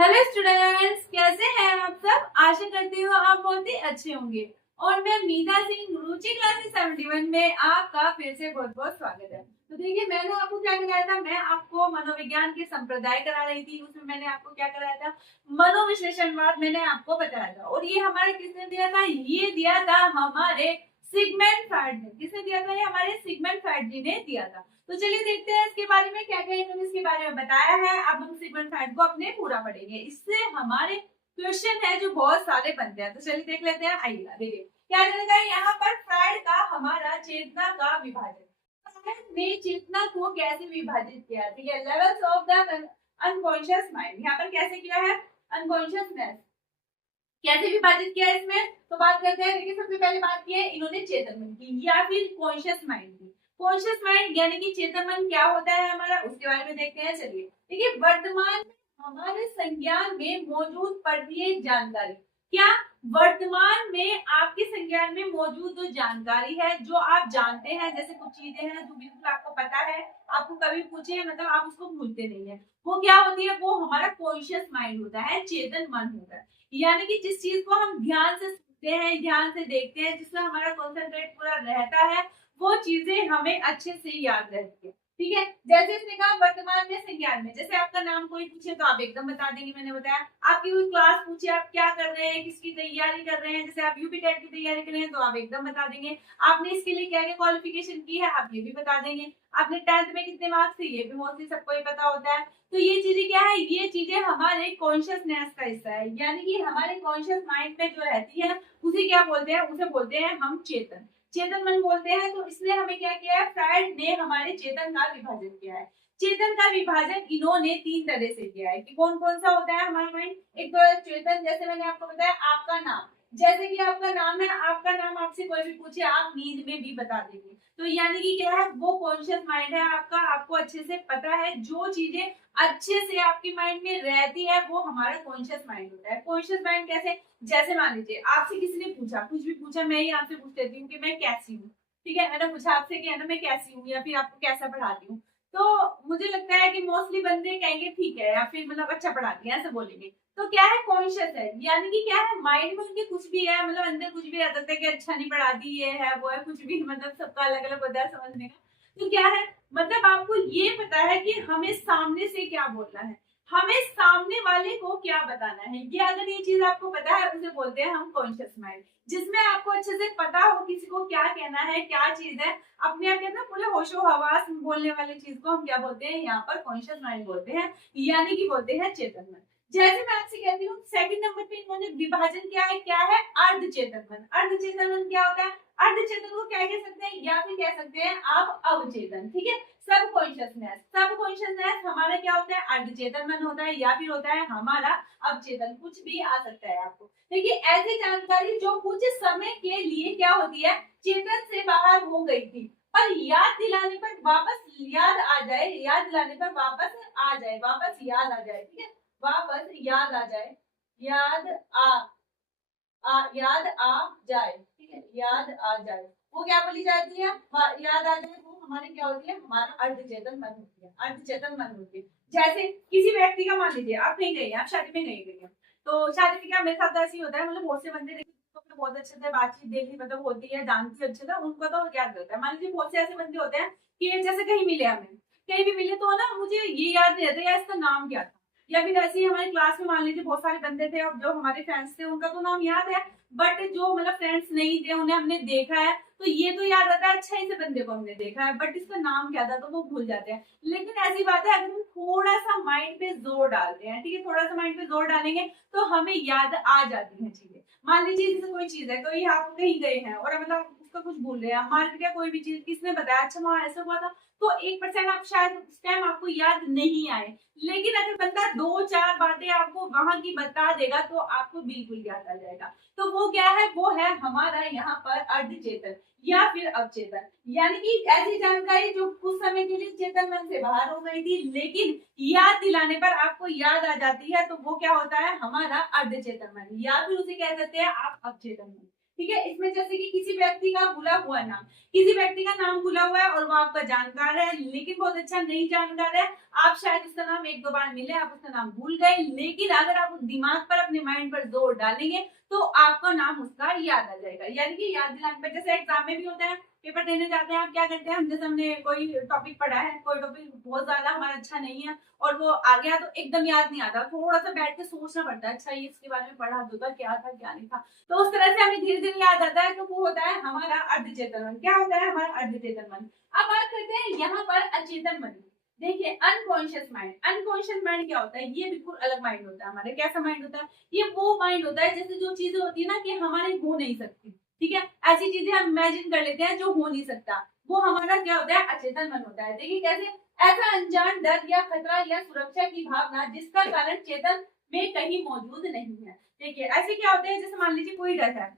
Hello students, कैसे हैं आप सब। आशा करती हूँ आप बहुत ही अच्छे होंगे। और मैं मीना सिंह, रुचि क्लासेस 71 में आपका फिर से बहुत बहुत स्वागत है। तो देखिए, मैंने आपको क्या कराया था, मैं आपको मनोविज्ञान के संप्रदाय करा रही थी। उसमें मैंने आपको क्या कराया था, मनोविश्लेषणवाद मैंने आपको बताया था। और ये हमारे किसने दिया था, ये दिया था हमारे सिगमंड फ्रायड ने। किसने दिया था, ये हमारे सिगमंड फ्रायड जी ने दिया था। तो चलिए देखते हैं इसके बारे में क्या क्या इन्होंने इसके बारे में बताया है। अब हम सिगमंड फ्रायड को अपने पूरा पढ़ेंगे। इससे हमारे क्वेश्चन है जो बहुत सारे बनते हैं। तो चलिए देख लेते हैं। आइएगा, देखिए क्या रहेगा यहाँ पर। फ्रायड का हमारा चेतना का विभाजन, फ्रायड ने चेतना को कैसे विभाजित किया, ठीक है। Levels of the unconscious mind, यहाँ पर कैसे किया है, अनकॉन्शियसनेस कैसे विभाजित किया इसमें। तो बात करते हैं। देखिए, सबसे पहले बात की है इन्होंने चेतन मन की या फिर कॉन्शियस माइंड की। कॉन्शियस माइंड यानी कि चेतन मन क्या होता है हमारा, उसके बारे में देखते हैं। चलिए देखिए, वर्तमान में हमारे संज्ञान में मौजूद प्रत्येक जानकारी, क्या वर्तमान में आपके संज्ञान में मौजूद जो जानकारी है, जो आप जानते हैं, जैसे कुछ चीजें हैं जो बिल्कुल आपको पता है, आपको कभी पूछे मतलब आप उसको भूलते नहीं है, वो क्या होती है, वो हमारा कॉन्शियस माइंड होता है, चेतन मन होता है। यानी कि जिस चीज को हम ध्यान से सुनते हैं, ध्यान से देखते हैं, जिसमें हमारा कॉन्सेंट्रेट पूरा रहता है, वो चीजें हमें अच्छे से याद रहती है, ठीक है। जैसे इसने कहा वर्तमान में संज्ञान में, जैसे आपका नाम कोई पूछे तो आप एकदम बता देंगे, मैंने बताया। आपकी कोई क्लास पूछे आप क्या कर रहे हैं, किसकी तैयारी कर रहे हैं, जैसे आप यूपी टेट की तैयारी कर रहे हैं तो आप एकदम बता देंगे। आपने इसके लिए क्या क्या क्वालिफिकेशन की है, आप ये भी बता देंगे। आपने 10th में कितने मार्क्स थे, ये भी मोस्टली सबको ही पता होता है। तो ये चीजें क्या है, ये चीजें हमारे कॉन्शियसनेस का हिस्सा है, यानी कि हमारे कॉन्शियस माइंड में जो रहती है उसे क्या बोलते हैं, उसे बोलते हैं हम चेतन, चेतन मन बोलते हैं। तो इसने हमें क्या किया है, फ्रायड ने हमारे चेतन का विभाजन किया है। चेतन का विभाजन इन्होंने 3 तरह से किया है कि कौन कौन सा होता है हमारा माइंड। एक तो चेतन, जैसे मैंने आपको बताया, आपका नाम, जैसे कि आपका नाम है, आपका नाम आपसे कोई भी पूछे आप नींद में भी बता देंगे। तो यानी कि क्या है, वो कॉन्शियस माइंड है आपका, आपको अच्छे से पता है। जो चीजें अच्छे से आपके माइंड में रहती है वो हमारा कॉन्शियस माइंड होता है। कॉन्शियस माइंड कैसे, जैसे मान लीजिए आपसे किसी ने पूछा, कुछ भी पूछा, मैं ही आपसे पूछ लेती हूँ कि मैं कैसी हूँ, ठीक है। मैंने पूछा आपसे कि है ना मैं कैसी हूँ, या फिर आपको कैसा पढ़ाती हूँ, तो मुझे लगता है कि मोस्टली बंदे कहेंगे ठीक है, या फिर मतलब अच्छा पढ़ाती है, ऐसा बोलेंगे। तो क्या है, कॉन्शियस है, यानी कि क्या है, माइंड में उनके कुछ भी है, मतलब अंदर कुछ भी रह सकता है कि अच्छा नहीं पढ़ाती, ये है वो है, कुछ भी, मतलब सबका अलग अलग होता है समझने का। तो क्या है, मतलब आपको ये पता है कि हमें सामने से क्या बोलना है, हमें सामने वाले को क्या बताना है। ये अगर ये चीज आपको पता है उसे बोलते हैं हम कॉन्शियस माइंड, जिसमें आपको अच्छे से पता हो किसी को क्या कहना है, क्या चीज है, अपने आप कहते हैं पूरे होशो हवास में बोलने वाली चीज को हम क्या बोलते हैं, यहाँ पर कॉन्शियस माइंड बोलते हैं, यानी कि बोलते हैं चेतन मन। जैसे मैं आपसे कहती हूँ सेकंड नंबर पे इन्होंने विभाजन किया है, क्या है, अर्ध चेतन मन। अर्ध चेतन मन क्या होता है, अर्ध चेतन को क्या कह सकते हैं, या फिर कह सकते हैं आप अवचेतन, ठीक है। सब कॉन्शियसनेस, सब कॉन्शियसनेस हमारा क्या होता है, अर्ध चेतन मन होता है, या फिर होता है हमारा अवचेतन, कुछ भी आ सकता है आपको। देखिए, ऐसी जानकारी जो कुछ समय के लिए क्या होती है, चेतन से बाहर हो गई थी, पर याद दिलाने पर वापस याद आ जाए, याद दिलाने पर वापस आ जाए, वापस याद आ जाए, ठीक है, वापस याद आ जाए, याद याद आ जाए, ठीक है, याद आ जाए, वो क्या बोली जाती है, याद आ जाए, वो हमारे क्या होती है, हमारा अर्धचेतन मन होती है, अर्धचेतन मन होती है। जैसे किसी व्यक्ति का, मान लीजिए आप कहीं गए, आप शादी में नहीं गई, तो शादी में क्या मेरे साथ ऐसे ही होता है, मतलब बहुत से बंदे देखिए तो बहुत अच्छे से बातचीत डेली मतलब होती है, जानती है अच्छे से, उनको तो याद रहता है। मान लीजिए बहुत से ऐसे बंदे होते हैं कि जैसे कहीं मिले हमें, कहीं भी मिले तो ना मुझे ये याद नहीं रहता यार इसका नाम क्या था, या फिर ऐसे ही हमारे क्लास में मान लीजिए बहुत सारे बंदे थे और जो हमारे फ्रेंड्स थे उनका तो नाम याद है, बट जो मतलब फ्रेंड्स नहीं थे उन्हें हमने देखा है तो ये तो याद आता है अच्छा इस बंदे को हमने देखा है, बट इसका नाम क्या था तो वो भूल जाते हैं। लेकिन ऐसी बात है अगर हम थोड़ा सा माइंड पे जोर डालते हैं, ठीक है, थोड़ा सा माइंड पे जोर डालेंगे तो हमें याद आ जाती है चीजें। मान लीजिए जैसे कोई चीज है, कोई आप कहीं गए हैं और मतलब उसका कुछ भूल रहे हैं, मार्केट या कोई भी चीज किसने बताया, अच्छा वहां ऐसा हुआ था, तो 1% आप शायद उस टाइम आपको याद नहीं आए, लेकिन अगर बंदा 2-4 बातें आपको वहां की बता देगा तो आपको बिल्कुल याद आ जाएगा। तो वो क्या है, वो है हमारा यहाँ पर अर्धचेतन या फिर अवचेतन, यानी कि ऐसी जानकारी जो कुछ समय के लिए चेतन मन से बाहर हो गई थी लेकिन याद दिलाने पर आपको याद आ जाती है, तो वो क्या होता है, हमारा अर्धचेतन मन, या फिर उसे कह सकते हैं आप अवचेतन मन, ठीक है। इसमें जैसे कि किसी व्यक्ति का भूला हुआ नाम, किसी व्यक्ति का नाम भूला हुआ है और वो आपका जानकार है लेकिन बहुत अच्छा नहीं जानकार है, आप शायद उसका नाम एक दो बार मिले, आप उसका नाम भूल गए, लेकिन अगर आप दिमाग पर अपने माइंड पर जोर डालेंगे तो आपका नाम उसका याद आ जाएगा। यानी कि याद दिलाने पर, जैसे एग्जाम में भी होता है, पेपर देने जाते हैं, आप क्या करते हैं, हम जैसे हमने कोई टॉपिक पढ़ा है, कोई टॉपिक बहुत ज्यादा हमारा अच्छा नहीं है और वो आ गया तो एकदम याद नहीं आता, थोड़ा सा बैठ के सोचना पड़ता है, अच्छा ये इसके बारे में पढ़ा तो था, क्या था क्या नहीं था, तो उस तरह से हमें धीरे धीरे याद आता है। तो वो होता है हमारा अर्धचेतन मन। क्या होता है हमारा अर्धचेतन मन। अब बात करते हैं यहाँ पर अचेतन मन। देखिए अनकॉन्शियस माइंड, अनकॉन्शियस माइंड क्या होता है, ये बिल्कुल अलग माइंड होता है हमारे। कैसा माइंड होता है, ये वो माइंड होता है जैसे जो चीजें होती है ना कि हमारे हो नहीं सकती, ठीक है, ऐसी चीजें हम इमेजिन कर लेते हैं जो हो नहीं सकता, वो हमारा क्या होता है, अचेतन मन होता है। देखिए कैसे, ऐसा अनजान डर या खतरा या सुरक्षा की भावना जिसका कारण चेतन में कहीं मौजूद नहीं है। देखिए ऐसे क्या होते हैं, जैसे मान लीजिए कोई डर है,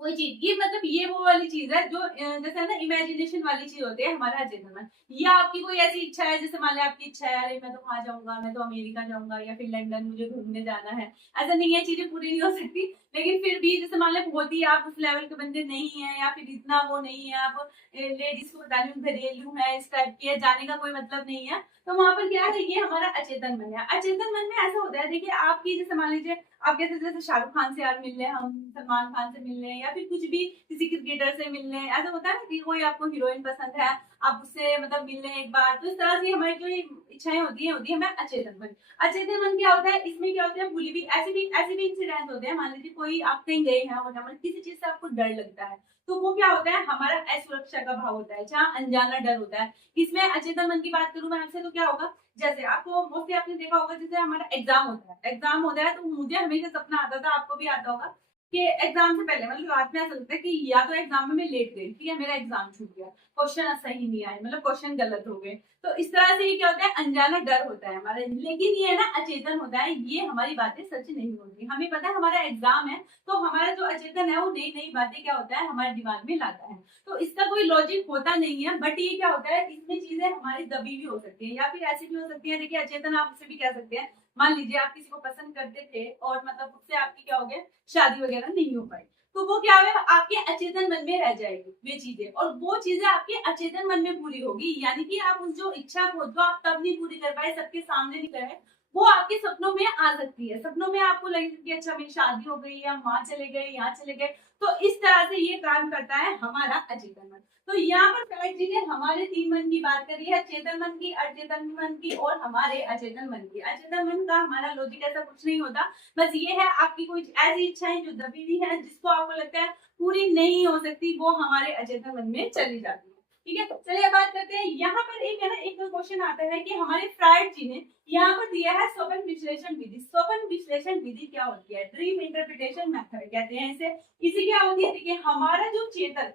कोई चीज, ये मतलब ये वो वाली चीज है जो जैसे ना इमेजिनेशन वाली चीज होती है हमारा अचेतन मन। या आपकी कोई ऐसी इच्छा है, जैसे मान लिया आपकी इच्छा है, अरे मैं तो वहां जाऊंगा, मैं तो अमेरिका जाऊंगा या फिर लंदन मुझे घूमने जाना है, ऐसा नहीं है, चीजें पूरी नहीं हो सकती, लेकिन फिर भी जैसे मान लिया बहुत ही आप उस लेवल के बंदे नहीं है या फिर इतना वो नहीं है, आप लेडीज को बता रही हूँ घरेलू है, इस टाइप की है, जाने का कोई मतलब नहीं है, तो वहां पर क्या है, ये हमारा अचेतन मन है। अचेतन मन में ऐसा होता है, देखिए आपकी जैसे मान लीजिए आप कैसे, जैसे शाहरुख खान से यार मिल रहे हैं, हम सलमान खान से मिल रहे हैं या फिर कुछ भी किसी क्रिकेटर से मिल रहे हैं, ऐसा होता है ना कि कोई आपको हीरोइन पसंद है, आप उससे मतलब मिल रहे हैं एक बार, तो इस तरह से हमारी जो इच्छाएं होती है हमें अचेतन मन। अचेतन मन क्या होता है, इसमें क्या होता है, भूली भी ऐसे भी इंसिडेंट होते हैं, मान लीजिए कोई आप कहीं गए हैं और किसी चीज से आपको डर लगता है, तो वो क्या होता है, हमारा असुरक्षा का भाव होता है, जहाँ अनजाना डर होता है। इसमें अचेतन मन की बात करूं मैं आपसे, तो क्या होगा, जैसे आपको मोस्टली आपने देखा होगा, जैसे हमारा एग्जाम होता है तो मुझे हमेशा सपना आता था, आपको भी आता होगा, कि एग्जाम से पहले मतलब रात में ऐसा लगता है कि या तो एग्जाम में मैं लेट गई, ठीक है, मेरा एग्जाम छूट गया, क्वेश्चन सही नहीं आए, मतलब क्वेश्चन गलत हो गए, तो इस तरह से ये क्या होता है, अनजाना डर होता है हमारा। लेकिन ये ना अचेतन होता है, ये हमारी बातें सच नहीं होती, हमें पता है हमारा एग्जाम है, तो हमारा जो अचेतन है वो नई नई बातें क्या होता है हमारे दिमाग में लाता है, तो इसका कोई लॉजिक होता नहीं है, बट ये क्या होता है, इसमें चीजें हमारी दबी भी हो सकती है या फिर ऐसी भी हो सकती है। देखिए अचेतन आप उसे भी कह सकते हैं, मान लीजिए आप किसी को पसंद करते थे और मतलब उससे आपकी क्या हो गया, शादी वगैरह नहीं हो पाई, तो वो क्या है, आपके अचेतन मन में रह जाएगी वे चीजें, और वो चीजें आपके अचेतन मन में पूरी होगी, यानी कि आप उस जो इच्छा को जो आप तब नहीं पूरी कर पाए, सबके सामने नहीं करे, वो आपके सपनों में आ सकती है। सपनों में आपको लगे कि अच्छा मेरी शादी हो गई, या वहां चले गए, यहाँ चले गए, तो इस तरह से ये काम करता है हमारा अचेतन मन। तो यहाँ पर करेक्ट चीजें हमारे तीन मन की बात करी है, चेतन मन की, अचेतन मन की और हमारे अचेतन मन की। अचेतन मन का हमारा लॉजिक ऐसा कुछ नहीं होता, बस ये है आपकी कोई ऐसी इच्छाएं जो दबी हुई है, जिसको आपको लगता है पूरी नहीं हो सकती, वो हमारे अचेतन मन में चली जाती है। ठीक है, चलिए बात करते हैं, यहाँ पर एक है ना, एक क्वेश्चन आता है कि हमारे फ्राइड जी ने यहाँ पर दिया है स्वप्न विश्लेषण विधि। स्वप्न विश्लेषण विधि क्या होती है, ड्रीम इंटरप्रिटेशन मेथड कहते हैं इसे। इसे क्या होती है, देखिए हमारा जो चेतन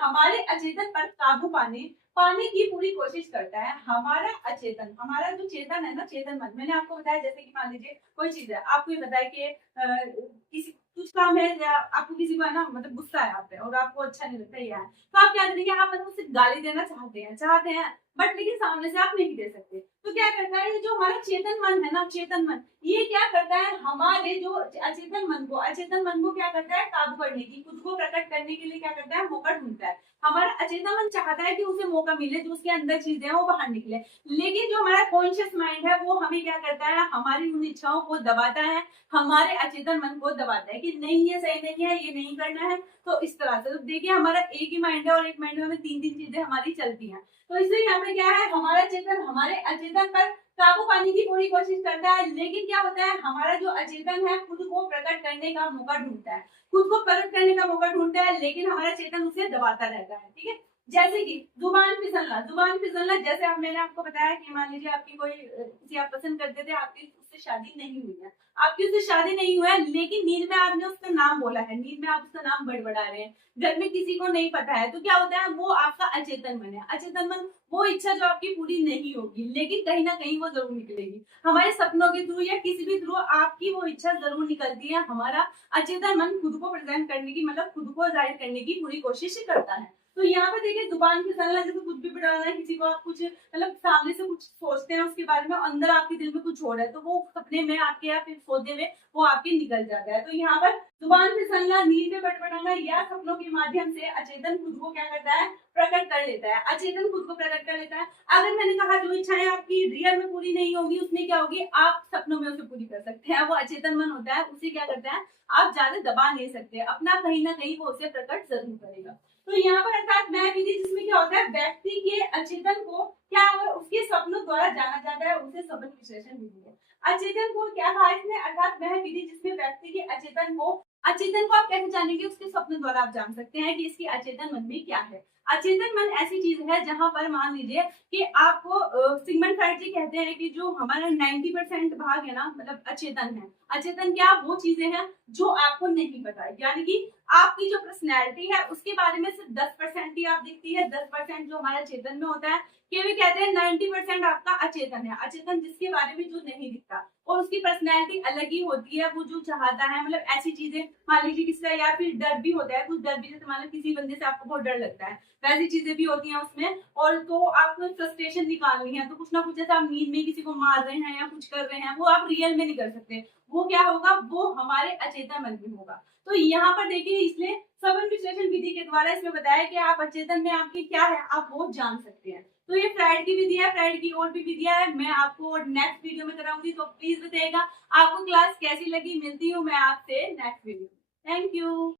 हमारे अचेतन पर काबू पाने की पूरी कोशिश करता है। हमारा जो चेतन है ना, चेतन मन, मैंने आपको बताया जैसे कि मान लीजिए कोई चीज है, आपको ये बताया कि किसी कुछ काम है या आपको किसी को है ना मतलब गुस्सा है आप पे और आपको अच्छा नहीं लगता है, तो आप क्या करेंगे, आप मतलब उसे गाली देना चाहते हैं बट लेकिन सामने से आप नहीं दे सकते, तो क्या करता है, जो हमारा चेतन मन है ना, चेतन मन ये क्या करता है, हमारे जो अचेतन मन को क्या करता है, काबू करने की, खुद को प्रकट करने के लिए क्या करता है, मौका ढूंढता है। हमारा अचेतन मन चाहता है कि उसे मौका मिले, जो उसके अंदर चीजें हैं वो बाहर निकले, लेकिन जो हमारा कॉन्शियस माइंड है वो हमें क्या करता है, हमारी उन इच्छाओं को दबाता है, हमारे अचेतन मन को दबाता है कि नहीं ये सही नहीं है, ये नहीं करना है। तो इस तरह से, तो देखिए हमारा एक ही माइंड है और एक माइंड में तीन तीन चीजें हमारी चलती हैं, तो इसलिए यहाँ पे क्या है, हमारा चेतन हमारे अचेतन पर काबू पाने की पूरी कोशिश करता है, लेकिन क्या होता है, हमारा जो अचेतन है खुद को प्रकट करने का मौका ढूंढता है, लेकिन हमारा चेतन उसे दबाता रहता है। ठीक है, जैसे कि जुबान फिसलना, जैसे अब मैंने आपको बताया कि मान लीजिए आपकी कोई किसी आप पसंद करते थे, आपकी उससे शादी नहीं हुई है, लेकिन नींद में आपने उसका नाम बोला है, नींद में आप उसका नाम बड़बड़ा रहे हैं, घर में किसी को नहीं पता है, तो क्या होता है, वो आपका अचेतन मन है। अचेतन मन वो इच्छा जो आपकी पूरी नहीं होगी, लेकिन कहीं ना कहीं वो जरूर निकलेगी, हमारे सपनों के थ्रू या किसी भी थ्रू आपकी वो इच्छा जरूर निकलती है। हमारा अचेतन मन खुद को प्रेजेंट करने की, मतलब खुद को जाहिर करने की पूरी कोशिश करता है। तो यहाँ पर देखिए जुबान फिसलना, जैसे कुछ भी बताना है किसी को, आप कुछ मतलब सामने से कुछ सोचते हैं उसके बारे में, अंदर आपके दिल में कुछ हो रहा है, तो वो सपने में आके या फिर सोते हुए वो आपके निकल जाता है। तो यहाँ पर जुबान फिसलना, नींद में बड़बड़ाना या सपनों के माध्यम से अचेतन खुद को क्या करता है, प्रकट कर लेता है। अचेतन खुद को प्रकट कर लेता है। अगर मैंने कहा जो इच्छाएं आपकी रियल में पूरी नहीं होगी, उसमें क्या होगी, आप सपनों में उसे पूरी कर सकते हैं। वो अचेतन मन होता है, उसे क्या करता है, आप ज्यादा दबा नहीं सकते, अपना कहीं ना कहीं वो उसे प्रकट जरूर करेगा। तो यहाँ पर अर्थात मैं विधि, जिसमें क्या होता है, व्यक्ति के अचेतन को क्या है, उसके सपनों द्वारा जाना जाता है, उसे सपन विश्लेषण विधि है। अचेतन को क्या कहा इसने, अर्थात वह विधि जिसमें व्यक्ति के अचेतन को आप कैसे जानेंगे, उसके सपनों द्वारा आप जान सकते हैं कि इसकी अचेतन मन में क्या है। अचेतन मन ऐसी चीज है जहां पर मान लीजिए कि आपको सिगमंड फ्राइड जी कहते हैं कि जो हमारा 90% भाग है ना, मतलब अचेतन है। अचेतन क्या, वो चीजें हैं जो आपको नहीं पता है, यानी कि आपकी जो पर्सनैलिटी है उसके बारे में सिर्फ 10% ही आप दिखती है, 10% जो हमारा चेतन में होता है। कि भी कहते हैं 90% आपका अचेतन है, अचेतन जिसके बारे में जो नहीं दिखता, और उसकी पर्सनैलिटी अलग ही होती है। वो जो चाहता है, मतलब ऐसी चीजें, मान लीजिए किसी का या फिर डर भी होता है, कुछ डर भी, जैसे मान लो किसी बंदे से आपको बहुत डर लगता है, वैसी चीजें भी होती हैं उसमें। और तो आपको फ्रस्ट्रेशन निकालनी है, तो कुछ ना कुछ, जैसे आप नींद में किसी को मार रहे हैं या कुछ कर रहे हैं, वो आप रियल में नहीं कर सकते, वो क्या होगा, वो हमारे अचेतन मन में होगा। तो यहाँ पर देखिए, इसलिए सपन विश्लेषण विधि के द्वारा इसमें बताया कि आप अचेतन में आपकी क्या है, आप वो जान सकते हैं। तो ये फ्राइड की विधि है, फ्राइड की और भी विधियां है, मैं आपको नेक्स्ट वीडियो में कराऊंगी। तो प्लीज बताइएगा आपको क्लास कैसी लगी। मिलती हूँ मैं आपसे नेक्स्ट वीडियो में। Thank you.